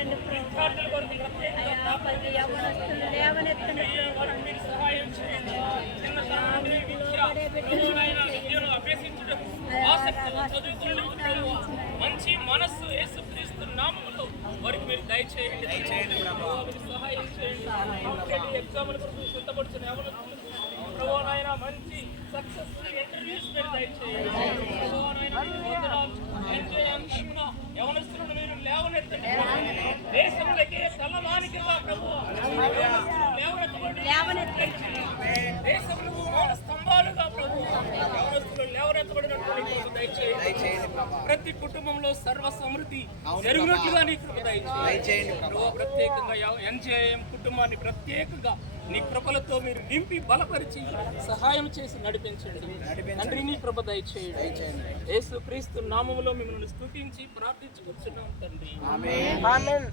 లేవనెత్తండి విద్యార్థుల కొరకు ప్రత్యేకంగా అయ్యా ప్రతి యవ్వనస్తులు లేవనెత్తండి వారికి మీరు సహాయం చేయండి. చిన్నతనం నుండి ప్రభువునైనా విద్యను అభ్యసించుటకు ఆసక్తితో చదువుకున్నప్పుడు మంచి మనస్సు యేసుక్రీస్తు నామములో వారికి మీరు దయచేయండి. వారికి సహాయం చేయండి. ఎగ్జామ్ల కొరకు సిద్ధపడుతున్న యవ్వనస్తులకు ప్రభువునైనా మంచి సక్సెస్ఫుల్ ఇంటర్వ్యూస్ మీరు దయచేయండి. ప్రభువునైనా మీకు వందనాలు. ఎంజేఎం తరపున యవ్వనస్తులను మీరు లేవనెత్తండి. దేశంలోకి తలమానికగా ప్రభువు లేవనెత్తండి దేశంలో మూల స్తంభాలుగా ప్రభువు యవ్వనస్తులు లేవనెత్తబడినటువంటి కృప దయచేయండి. ప్రతి కుటుంబంలో సర్వ సమృద్ధి జరుగునట్లుగా నీ కృప దయచేయండి. ప్రభువు ప్రత్యేకంగా ఎన్జేఎం కుటుంబాన్ని ప్రత్యేకంగా నీ కృపలతో మీరు నింపి బలపరిచి సహాయం చేసి నడిపించండి. తండ్రి నీ కృప దయచేయండి. యేసుక్రీస్తు నామములో మిమ్మల్ని స్తుతించి ప్రార్థించుకుంటున్నాం తండ్రి. ఆమేన్.